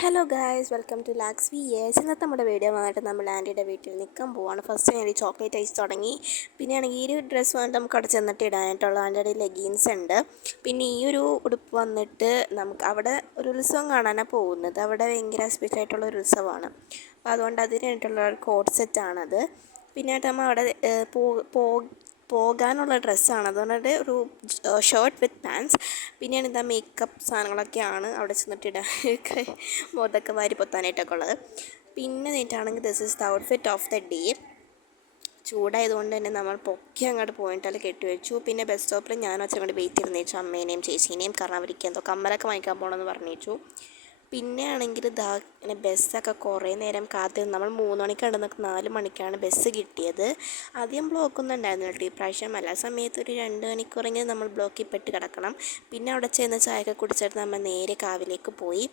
Hello guys, welcome to Lax V S. ഇന്നത്തെ നമ്മുടെ video വന്നിട്ട് നമ്മൾ ആൻറ്റിയുടെ വീട്ടിൽ നിൽക്കാൻ പോവാണ്. ഫസ്റ്റ് ഞാൻ ഈ ചോക്ലേറ്റ് ഐസ് തുടങ്ങി. പിന്നെയാണെങ്കിൽ ഈ ഒരു ഡ്രസ്സ് വന്നിട്ട് നമുക്ക് അവിടെ ചെന്നിട്ട് ഇടാനായിട്ടുള്ള ആൻറ്റിയുടെ ലെഗിൻസ് ഉണ്ട്. പിന്നെ ഈ ഒരു ഉടുപ്പ് വന്നിട്ട് നമുക്ക് അവിടെ ഒരു ഉത്സവം കാണാനാണ് പോകുന്നത്. അവിടെ ഭയങ്കര സ്പെഷ്യൽ ആയിട്ടുള്ള ഒരു ഉത്സവമാണ്. അപ്പോൾ അതുകൊണ്ട് അതിനായിട്ടുള്ള ഒരു കോട്ട് സെറ്റാണത്. പിന്നെ ആയിട്ട് നമ്മൾ അവിടെ പോകാനുള്ള ഡ്രസ്സാണ്. അതുകൊണ്ട് ഒരു ഷർട്ട് വിത്ത് പാൻസ്. പിന്നെയാണ് ഇതാ മേക്കപ്പ് സാധനങ്ങളൊക്കെയാണ് അവിടെ ചെന്നിട്ട് ഇടാൻ മുഖത്തൊക്കെ വാരി പൊത്താനായിട്ടൊക്കെ ഉള്ളത്. പിന്നെ നേരിട്ടാണെങ്കിൽ this is the outfit of the day. ചൂടായതുകൊണ്ട് തന്നെ നമ്മൾ പൊക്കി അങ്ങോട്ട് പോയിട്ടല്ല കെട്ടിവെച്ചു. പിന്നെ ബസ് സ്റ്റോപ്പിൽ ഞാനും അച്ഛനും കൂടി വെയിറ്റ് ചെയ്തിരുന്നു അമ്മേനെയും ചേച്ചീനെയും. കാരണം അവർക്ക് എന്തോ കമ്മലൊക്കെ വാങ്ങിക്കാൻ പോകണമെന്ന് പറഞ്ഞു. പിന്നെ ആണെങ്കിൽ ഇതാ ഇങ്ങനെ ബസ്സൊക്കെ കുറേ നേരം കാത്തിരുന്നു. നമ്മൾ 3 മണിക്കാണ് 4 മണിക്കാണ് ബസ് കിട്ടിയത്. ആദ്യം ബ്ലോക്കൊന്നും ഉണ്ടായിരുന്നില്ല കേട്ടോ. ഇപ്രാവശ്യം എല്ലാ സമയത്ത് ഒരു 2 മണിക്കൂറെങ്കിലും നമ്മൾ ബ്ലോക്കിൽ പെട്ട് കിടക്കണം. പിന്നെ അവിടെ ചെന്ന് ചായയൊക്കെ കുടിച്ചിട്ട് നമ്മൾ നേരെ കാവിലേക്ക് പോയി.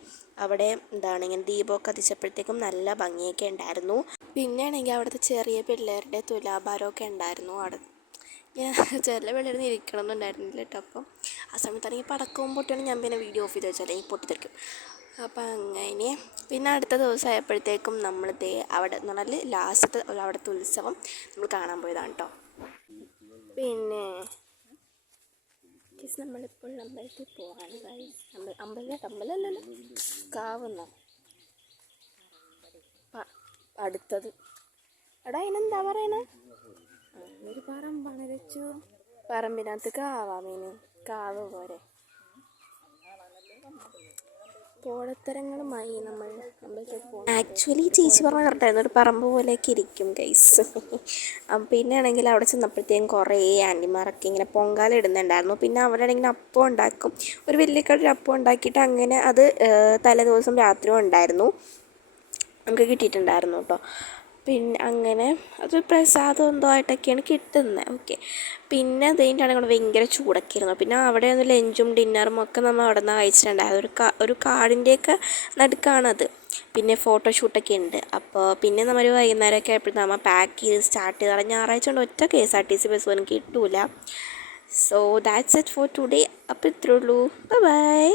അവിടെ ഇങ്ങനെ ദീപമൊക്കെ കത്തിച്ചപ്പോഴത്തേക്കും നല്ല ഭംഗിയൊക്കെ ഉണ്ടായിരുന്നു. പിന്നെ ആണെങ്കിൽ അവിടുത്തെ ചെറിയ പിള്ളേരുടെ തുലാഭാരമൊക്കെ ഉണ്ടായിരുന്നു. അവിടെ ചില പിള്ളേർന്ന് ഇരിക്കണമെന്നുണ്ടായിരുന്നില്ല കേട്ടോ. അപ്പം ആ സമയത്താണെങ്കിൽ പടക്കവും പൊട്ടിയാണ്. ഞാൻ പിന്നെ വീഡിയോ ഓഫ് ചെയ്ത് വെച്ചാൽ ഈ പൊട്ടിത്തെറിക്കും. അപ്പം അങ്ങനെ പിന്നെ അടുത്ത ദിവസം ആയപ്പോഴത്തേക്കും നമ്മളിതേ അവിടെ എന്ന് പറഞ്ഞാൽ ലാസ്റ്റത്തെ അവിടുത്തെ ഉത്സവം നമ്മൾ കാണാൻ പോയതാണ് കേട്ടോ. പിന്നെ നമ്മളിപ്പോൾ അമ്പലത്തിൽ പോവാണ്. അമ്പലമല്ലല്ലോ, കാവുന്നോ അടുത്തത്. എടാ അതിനെന്താ പറയണേ? ഒരു പറമ്പാണ് വെച്ചു. പറമ്പിനകത്ത് കാവാമീന് കാവ് പോരെ. പോഴത്തരങ്ങളുമായി നമ്മൾ ആക്ച്വലി ചേച്ചി പറഞ്ഞാൽ കറക്റ്റായിരുന്നു. ഒരു പറമ്പ് പോലെയൊക്കെ ഇരിക്കും ഗൈസ്. പിന്നെ ആണെങ്കിൽ അവിടെ ചെന്നപ്പോഴത്തേക്കും കുറേ ആൻറ്റിമാരൊക്കെ ഇങ്ങനെ പൊങ്കാല ഇടുന്നുണ്ടായിരുന്നു. പിന്നെ അവരാണെങ്കിൽ അപ്പം ഉണ്ടാക്കും. ഒരു വലിയ കടൽ അപ്പം ഉണ്ടാക്കിയിട്ട് അങ്ങനെ അത് തലേദിവസം രാത്രിയും ഉണ്ടായിരുന്നു, നമുക്ക് കിട്ടിയിട്ടുണ്ടായിരുന്നു കേട്ടോ. പിന്നെ അങ്ങനെ അത് പ്രസാദം എന്തോ ആയിട്ടൊക്കെയാണ് കിട്ടുന്നത്. ഓക്കെ. പിന്നെ അതിൻ്റെയാണ് ഇവിടെ ഭയങ്കര ചൂടൊക്കെ ഇരുന്നു. പിന്നെ അവിടെ ഒന്ന് ലഞ്ചും ഡിന്നറും ഒക്കെ നമ്മൾ അവിടെ നിന്ന് കഴിച്ചിട്ടുണ്ടായിരുന്നു. ഒരു കാടിൻ്റെയൊക്കെ നടുക്കാണത്. പിന്നെ ഫോട്ടോഷൂട്ടൊക്കെ ഉണ്ട്. അപ്പോൾ പിന്നെ നമ്മൾ വൈകുന്നേരമൊക്കെ ആയപ്പോഴും നമ്മൾ പാക്ക് ചെയ്ത് സ്റ്റാർട്ട് ചെയ്താൽ ഞായറാഴ്ച കൊണ്ട് ഒറ്റ KSRTC ബസ് പോലും കിട്ടൂല. So that's it for today. അപ്പോൾ ഇത്രേ ഉള്ളൂ. ബൈ.